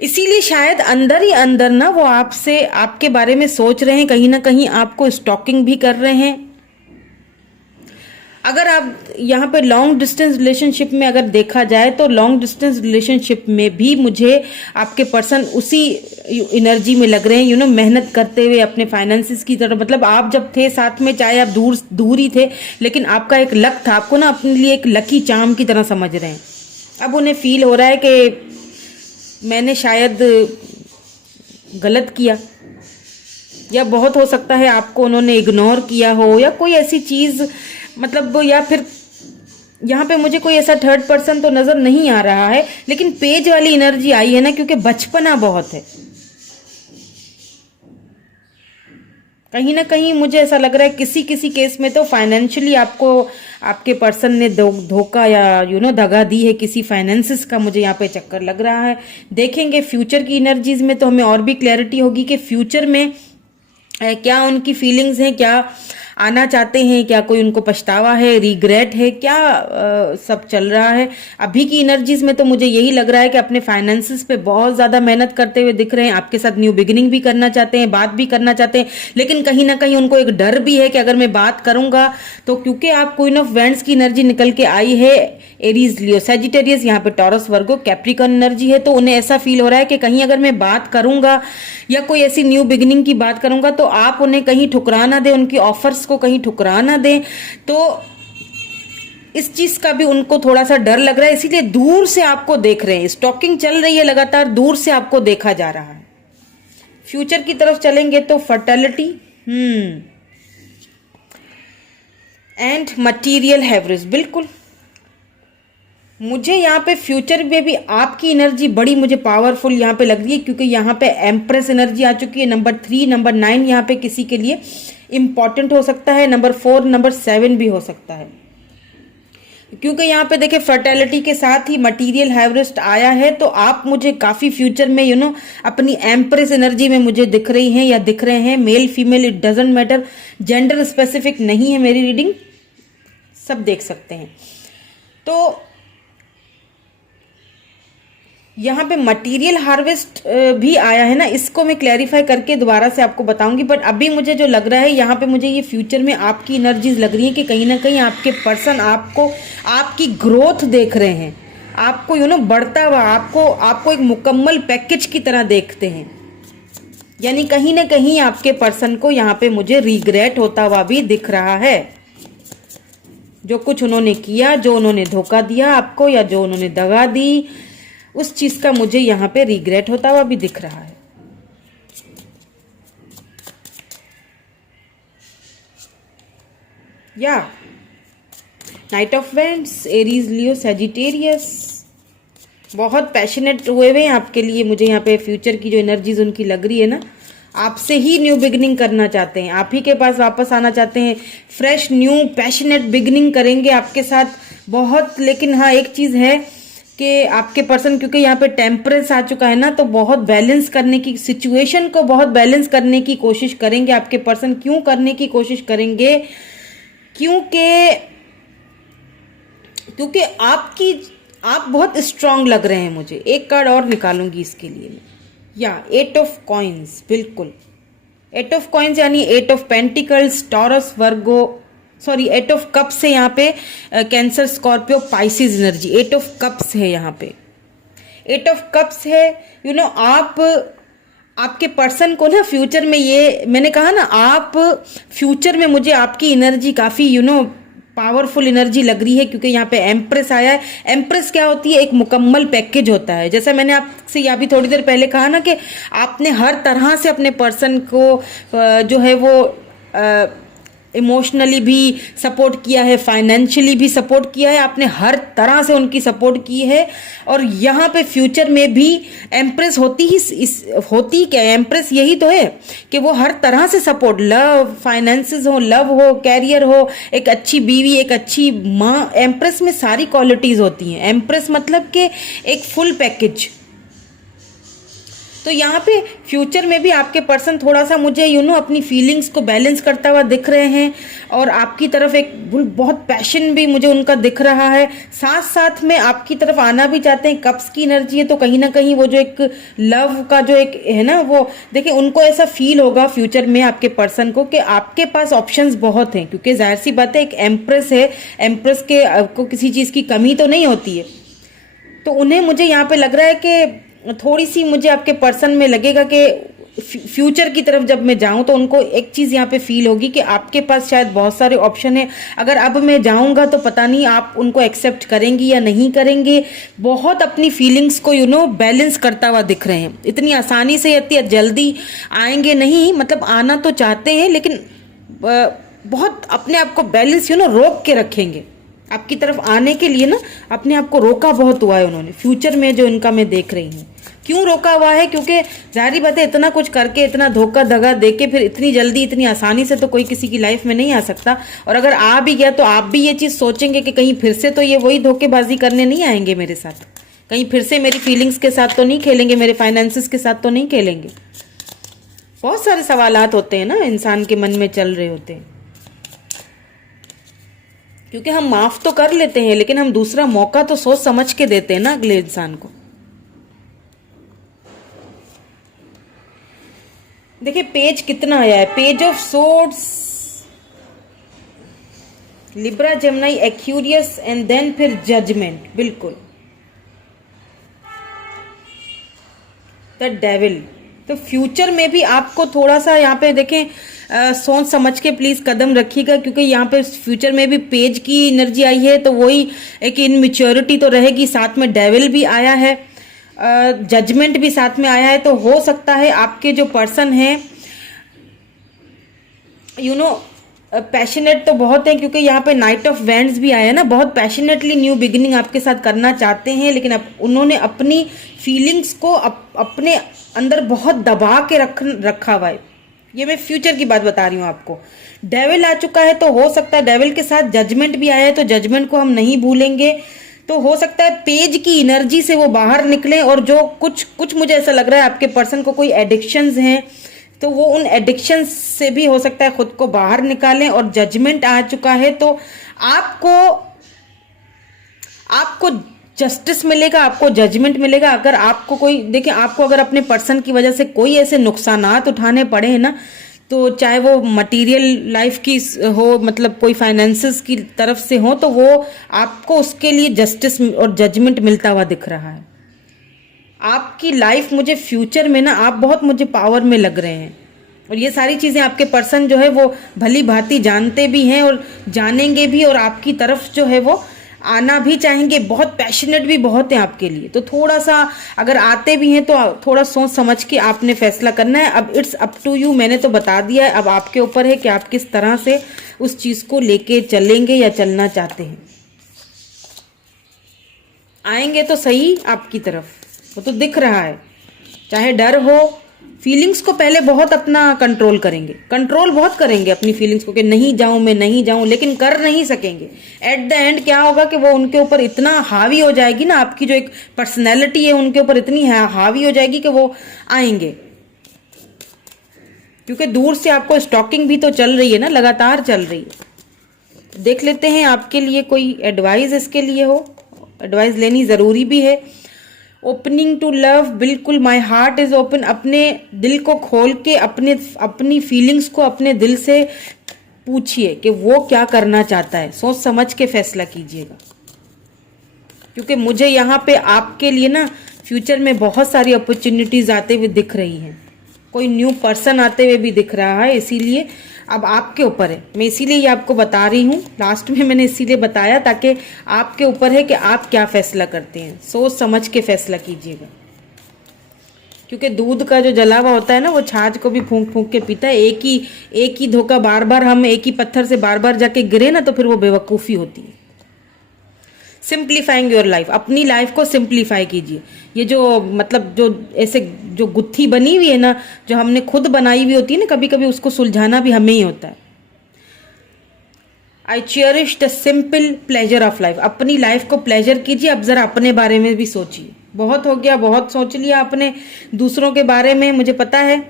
इसीलिए शायद अंदर ही अंदर ना वो आपसे, आपके बारे में सोच रहे हैं, कहीं ना कहीं आपको स्टॉकिंग भी कर रहे हैं। अगर आप यहाँ पे लॉन्ग डिस्टेंस रिलेशनशिप में अगर देखा जाए तो लॉन्ग डिस्टेंस रिलेशनशिप में भी मुझे आपके पर्सन उसी एनर्जी में लग रहे हैं, मेहनत करते हुए अपने फाइनेंसेस की तरफ। मतलब आप जब थे साथ में, चाहे आप दूर ही थे, लेकिन आपका एक लक था, आपको ना अपने लिए एक लकी चार्म की तरह समझ रहे हैं। अब उन्हें फील हो रहा है कि मैंने शायद गलत किया, या बहुत हो सकता है आपको उन्होंने इग्नोर किया हो, या कोई ऐसी चीज, मतलब, या फिर यहाँ पे मुझे कोई ऐसा थर्ड पर्सन तो नजर नहीं आ रहा है, लेकिन पेज वाली एनर्जी आई है ना, क्योंकि बचपना बहुत है। कहीं ना कहीं मुझे ऐसा लग रहा है किसी किसी केस में तो फाइनेंशियली आपको आपके पर्सन ने धोखा या दगा दी है, किसी फाइनेंसेस का मुझे यहाँ पे चक्कर लग रहा है। देखेंगे फ्यूचर की एनर्जीज में तो हमें और भी क्लैरिटी होगी कि फ्यूचर में क्या उनकी फीलिंग्स हैं, क्या आना चाहते हैं, क्या कोई उनको पछतावा है, रिग्रेट है, क्या सब चल रहा है। अभी की एनर्जीज में तो मुझे यही लग रहा है कि अपने फाइनेंसेस पे बहुत ज्यादा मेहनत करते हुए दिख रहे हैं, आपके साथ न्यू बिगिनिंग भी करना चाहते हैं, बात भी करना चाहते हैं, लेकिन कहीं ना कहीं उनको एक डर भी है कि अगर मैं बात करूंगा तो, क्योंकि आप क्वीन ऑफ वैंड्स की एनर्जी निकल के आई है, एरीज, लियो, सैजिटेरियस, यहाँ पे टॉरस, वर्गो, कैप्रिकॉर्न एनर्जी है, तो उन्हें ऐसा फील हो रहा है कि कहीं अगर मैं बात करूंगा या कोई ऐसी न्यू बिगिनिंग की बात करूंगा तो आप उन्हें कहीं ठुकरा ना दें, उनकी ऑफर्स को कहीं ठुकरा ना दें। तो इस चीज का भी उनको थोड़ा सा डर लग रहा है, इसीलिए दूर से आपको देख रहे हैं। स्टॉकिंग चल रही है लगातार, दूर से आपको देखा जा रहा है। फ्यूचर की तरफ चलेंगे तो फर्टिलिटी एंड मटीरियल हैवरेज, बिल्कुल मुझे यहाँ पे फ्यूचर में भी आपकी एनर्जी बड़ी मुझे पावरफुल यहाँ पे लग रही है, क्योंकि यहाँ पे एम्प्रेस एनर्जी आ चुकी है। नंबर 3, नंबर 9 यहाँ पे किसी के लिए इंपॉर्टेंट हो सकता है, नंबर 4, नंबर 7 भी हो सकता है, क्योंकि यहाँ पे देखिए फर्टिलिटी के साथ ही मटीरियल हार्वेस्ट आया है। तो आप मुझे काफी फ्यूचर में अपनी एम्प्रेस एनर्जी में मुझे दिख रही हैं या दिख रहे हैं। Male female it doesn't matter, gender specific नहीं है मेरी रीडिंग, सब देख सकते हैं। तो यहाँ पे मटेरियल हार्वेस्ट भी आया है ना, इसको मैं क्लैरिफाई करके दोबारा से आपको बताऊंगी। बट अभी मुझे जो लग रहा है यहाँ पे, मुझे ये फ्यूचर में आपकी एनर्जीज लग रही है कि कहीं ना कहीं आपके पर्सन आपको, आपकी ग्रोथ देख रहे हैं, आपको बढ़ता हुआ, आपको एक मुकम्मल पैकेज की तरह देखते हैं। यानी कहीं ना कहीं आपके पर्सन को यहाँ पे मुझे रिग्रेट होता हुआ भी दिख रहा है। जो कुछ उन्होंने किया, जो उन्होंने धोखा दिया आपको, या जो उन्होंने दगा दी, उस चीज का मुझे यहाँ पे रिग्रेट होता हुआ भी दिख रहा है। या night of wands, Aries, Leo, Sagittarius, बहुत पैशनेट हुए हुए हैं आपके लिए। मुझे यहाँ पे फ्यूचर की जो एनर्जीज उनकी लग रही है ना, आपसे ही न्यू बिगिनिंग करना चाहते हैं, आप ही के पास वापस आना चाहते हैं, फ्रेश न्यू पैशनेट बिगिनिंग करेंगे आपके साथ बहुत। लेकिन हाँ एक चीज़ है कि आपके पर्सन क्योंकि यहाँ पे टेम्परेंस आ चुका है ना, तो बहुत बैलेंस करने की, सिचुएशन को बहुत बैलेंस करने की कोशिश करेंगे आपके पर्सन। क्यों करने की कोशिश करेंगे? क्योंकि आप बहुत स्ट्रांग लग रहे हैं मुझे। एक कार्ड और निकालूंगी इसके लिए मैं, या 8 ऑफ कॉइन्स, बिल्कुल 8 ऑफ कॉइन्स यानी 8 of pentacles, taurus, Virgo, sorry 8 of cups है यहाँ पे, cancer, Scorpio, Pisces energy. 8 of cups है यहाँ पे, 8 ऑफ कप्स है। आपके पर्सन को ना फ्यूचर में, ये मैंने कहा ना, आप फ्यूचर में मुझे आपकी एनर्जी काफ़ी पावरफुल एनर्जी लग रही है, क्योंकि यहाँ पे एम्प्रेस आया है। एम्प्रेस क्या होती है? एक मुकम्मल पैकेज होता है। जैसे मैंने आपसे यहाँ भी थोड़ी देर पहले कहा ना कि आपने हर तरह से अपने पर्सन को जो है वो इमोशनली भी सपोर्ट किया है, फाइनेंशियली भी सपोर्ट किया है, आपने हर तरह से उनकी सपोर्ट की है। और यहाँ पे फ्यूचर में भी एम्प्रेस होती क्या है? एम्प्रेस यही तो है कि वो हर तरह से सपोर्ट, लव, फाइनेंसेस हो, लव हो, कैरियर हो, एक अच्छी बीवी, एक अच्छी माँ, एम्प्रेस में सारी क्वालिटीज होती हैं। एम्प्रेस मतलब कि एक फुल पैकेज। तो यहाँ पे फ्यूचर में भी आपके पर्सन थोड़ा सा मुझे अपनी फीलिंग्स को बैलेंस करता हुआ दिख रहे हैं, और आपकी तरफ एक बहुत पैशन भी मुझे उनका दिख रहा है। साथ साथ में आपकी तरफ आना भी चाहते हैं। कप्स की एनर्जी है, तो कहीं ना कहीं वो जो एक लव का जो एक है ना, वो देखिए उनको ऐसा फील होगा फ्यूचर में आपके पर्सन को कि आपके पास ऑप्शंस बहुत हैं, क्योंकि जाहिर सी बात है एक एम्प्रेस है, एम्प्रेस के को किसी चीज़ की कमी तो नहीं होती है। तो उन्हें मुझे यहाँ पे लग रहा है कि थोड़ी सी मुझे आपके पर्सन में लगेगा कि फ्यूचर की तरफ जब मैं जाऊं तो उनको एक चीज़ यहाँ पे फील होगी कि आपके पास शायद बहुत सारे ऑप्शन है। अगर अब मैं जाऊंगा तो पता नहीं आप उनको एक्सेप्ट करेंगी या नहीं करेंगे। बहुत अपनी फीलिंग्स को बैलेंस करता हुआ दिख रहे हैं। इतनी आसानी से इतनी जल्दी आएंगे नहीं, मतलब आना तो चाहते हैं लेकिन बहुत अपने आप को बैलेंस रोक के रखेंगे। आपकी तरफ आने के लिए ना अपने आप को रोका बहुत हुआ है उन्होंने फ्यूचर में, जो इनका मैं देख रही हूँ। क्यों रोका हुआ है? क्योंकि जाहिर बात है इतना कुछ करके, इतना धोखा धगा देके फिर इतनी जल्दी, इतनी आसानी से तो कोई किसी की लाइफ में नहीं आ सकता। और अगर आ भी गया तो आप भी ये चीज़ सोचेंगे कि कहीं फिर से तो ये वही धोखेबाजी करने नहीं आएंगे मेरे साथ, कहीं फिर से मेरी फीलिंग्स के साथ तो नहीं खेलेंगे, मेरे फाइनेंसेस के साथ तो नहीं खेलेंगे। बहुत सारे सवालात होते हैं ना इंसान के मन में चल रहे होते हैं, क्योंकि हम माफ तो कर लेते हैं लेकिन हम दूसरा मौका तो सोच समझ के देते हैं ना अगले इंसान को। देखिए पेज कितना आया है, page of swords, Libra, Gemini, Aquarius and then फिर जजमेंट। बिल्कुल द डेविल। तो फ्यूचर में भी आपको थोड़ा सा यहाँ पे देखें सोच समझ के प्लीज कदम रखिएगा, क्योंकि यहाँ पे फ्यूचर में भी पेज की एनर्जी आई है तो वही एक इनमेच्योरिटी तो रहेगी, साथ में डेविल भी आया है, जजमेंट भी साथ में आया है। तो हो सकता है आपके जो पर्सन हैं पैशनेट तो बहुत है, क्योंकि यहाँ पे नाइट ऑफ वैंड्स भी आया है ना, बहुत पैशनेटली न्यू बिगिनिंग आपके साथ करना चाहते हैं, लेकिन उन्होंने अपनी फीलिंग्स को अपने अंदर बहुत दबा के रखा हुआ है। ये मैं फ्यूचर की बात बता रही हूँ आपको। डेविल आ चुका है तो हो सकता है डेविल के साथ जजमेंट भी आया है, तो जजमेंट को हम नहीं भूलेंगे। तो हो सकता है पेज की एनर्जी से वो बाहर निकले, और जो कुछ मुझे ऐसा लग रहा है आपके पर्सन को कोई एडिक्शंस हैं तो वो उन एडिक्शंस से भी हो सकता है खुद को बाहर निकालें। और जजमेंट आ चुका है तो आपको जस्टिस मिलेगा, आपको जजमेंट मिलेगा। अगर आपको कोई देखिए, आपको अगर अपने पर्सन की वजह से कोई ऐसे नुकसानात उठाने पड़े हैं ना, तो चाहे वो मटेरियल लाइफ की हो, मतलब कोई फाइनेंसेस की तरफ से हो, तो वो आपको उसके लिए जस्टिस और जजमेंट मिलता हुआ दिख रहा है। आपकी लाइफ मुझे फ्यूचर में ना, आप बहुत मुझे पावर में लग रहे हैं, और ये सारी चीज़ें आपके पर्सन जो है वो भली भांति जानते भी हैं और जानेंगे भी, और आपकी तरफ जो है वो आना भी चाहेंगे। बहुत पैशनेट भी बहुत हैं आपके लिए। तो थोड़ा सा अगर आते भी हैं तो थोड़ा सोच समझ के आपने फैसला करना है। अब इट्स अप टू यू, मैंने तो बता दिया है, अब आपके ऊपर है कि आप किस तरह से उस चीज़ को लेके चलेंगे या चलना चाहते हैं। आएंगे तो सही आपकी तरफ, वो तो दिख रहा है, चाहे डर हो, फीलिंग्स को पहले बहुत अपना कंट्रोल करेंगे, कंट्रोल बहुत करेंगे अपनी फीलिंग्स को कि नहीं जाऊं मैं, नहीं जाऊं, लेकिन कर नहीं सकेंगे। एट द एंड क्या होगा कि वो उनके ऊपर इतना हावी हो जाएगी ना, आपकी जो एक पर्सनैलिटी है उनके ऊपर इतनी हावी हो जाएगी कि वो आएंगे। क्योंकि दूर से आपको स्टॉकिंग भी तो चल रही है ना, लगातार चल रही है। देख लेते हैं आपके लिए कोई एडवाइस इसके लिए हो, एडवाइस लेनी ज़रूरी भी है। ओपनिंग टू लव, बिल्कुल माई हार्ट इज ओपन। अपने दिल को खोल के अपनी फीलिंग्स को अपने दिल से पूछिए कि वो क्या करना चाहता है, सोच समझ के फैसला कीजिएगा। क्योंकि मुझे यहाँ पे आपके लिए ना फ्यूचर में बहुत सारी अपॉर्चुनिटीज आते हुए दिख रही हैं, कोई न्यू पर्सन आते हुए भी दिख रहा है। इसीलिए अब आपके ऊपर है, मैं इसीलिए ये आपको बता रही हूँ। लास्ट में मैंने इसीलिए बताया ताकि आपके ऊपर है कि आप क्या फैसला करते हैं, सोच समझ के फैसला कीजिएगा। क्योंकि दूध का जो जला हुआ होता है ना, वो छाछ को भी फूंक फूंक के पीता है। एक ही धोखा बार बार, हम एक ही पत्थर से बार बार जाके गिरे ना, तो फिर वो बेवकूफ़ी होती है। सिंप्लीफाइंग योर लाइफ, अपनी लाइफ को सिंप्लीफाई कीजिए। ये जो मतलब जो ऐसे जो गुत्थी बनी हुई है ना, जो हमने खुद बनाई हुई होती है ना, कभी कभी उसको सुलझाना भी हमें ही होता है। I cherish the simple pleasure of life, अपनी लाइफ को प्लेजर कीजिए। अब जरा अपने बारे में भी सोचिए। बहुत हो गया, बहुत सोच लिया आपने दूसरों के बारे में, मुझे पता है।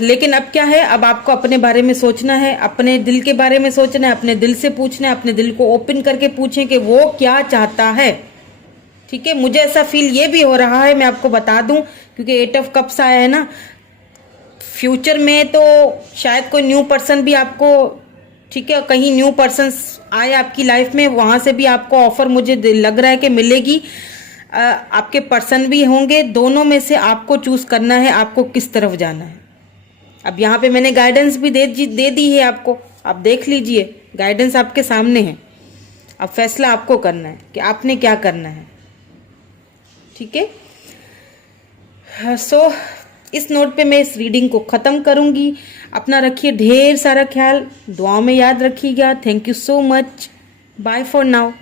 लेकिन अब क्या है, अब आपको अपने बारे में सोचना है, अपने दिल के बारे में सोचना है, अपने दिल से पूछना है, अपने दिल को ओपन करके पूछें कि वो क्या चाहता है। ठीक है, मुझे ऐसा फील ये भी हो रहा है, मैं आपको बता दूं, क्योंकि 8 ऑफ कप्स आया है ना, फ्यूचर में तो शायद कोई न्यू पर्सन भी आपको, ठीक है, कहीं न्यू पर्सन आए आपकी लाइफ में, वहां से भी आपको ऑफर मुझे लग रहा है कि मिलेगी। आपके पर्सन भी होंगे, दोनों में से आपको चूज करना है आपको किस तरफ जाना है। अब यहाँ पे मैंने गाइडेंस भी दे दी है आपको, आप देख लीजिए, गाइडेंस आपके सामने है। अब फैसला आपको करना है कि आपने क्या करना है। ठीक है, सो इस नोट पे मैं इस रीडिंग को ख़त्म करूँगी। अपना रखिए ढेर सारा ख्याल, दुआओं में याद रखिएगा। Thank you so much, bye for now.